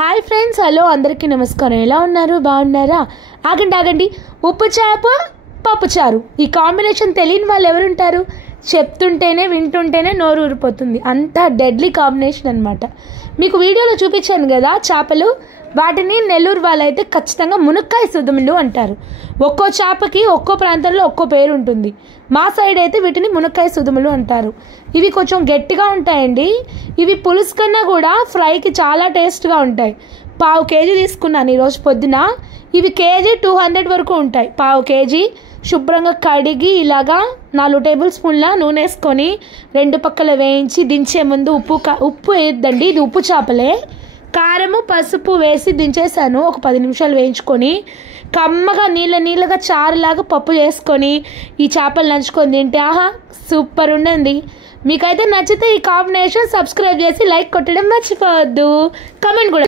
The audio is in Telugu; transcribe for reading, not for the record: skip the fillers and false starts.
హాయ్ ఫ్రెండ్స్, హలో అందరికీ నమస్కారం. ఎలా ఉన్నారు? బాగున్నారా? ఆగండి, ఉప్పు చేప పప్పు చారు ఈ కాంబినేషన్ తెలియని వాళ్ళు ఎవరుంటారు? చెప్తుంటేనే వింటుంటేనే నోరు ఊరిపోతుంది. అంత డెడ్లీ కాంబినేషన్ అనమాట. మీకు వీడియోలో చూపించాను కదా చేపలు, వాటిని నెల్లూరు వాళ్ళైతే ఖచ్చితంగా మునక్కాయ సుదుములు అంటారు. ఒక్కో చేపకి ఒక్కో ప్రాంతంలో ఒక్కో పేరు ఉంటుంది. మా సైడ్ అయితే వీటిని మునక్కాయ సుదుములు అంటారు. ఇవి కొంచెం గట్టిగా ఉంటాయండి. ఇవి పులుసు కన్నా కూడా ఫ్రైకి చాలా టేస్ట్గా ఉంటాయి. 1/2 కేజీ తీసుకున్నాను ఈరోజు పొద్దున. ఇవి కేజీ 200 వరకు ఉంటాయి. 1/2 కేజీ శుభ్రంగా కడిగి ఇలాగా 4 టేబుల్ స్పూన్ల నూనె వేసుకొని 2 పక్కల వేయించి దించే ముందు ఉప్పు వేయద్దండి, ఇది ఉప్పు చేపలే. కారము పసుపు వేసి దించేసాను. ఒక 10 నిమిషాలు వేయించుకొని కమ్మగా నీళ్ళగా చారులాగా పప్పు చేసుకొని ఈ చేపలు నంచుకొని తింటే ఆహా సూపర్ ఉండండి. మీకైతే నచ్చితే ఈ కాంబినేషన్ సబ్స్క్రైబ్ చేసి లైక్ కొట్టడం మర్చిపోవద్దు. కమెంట్ కూడా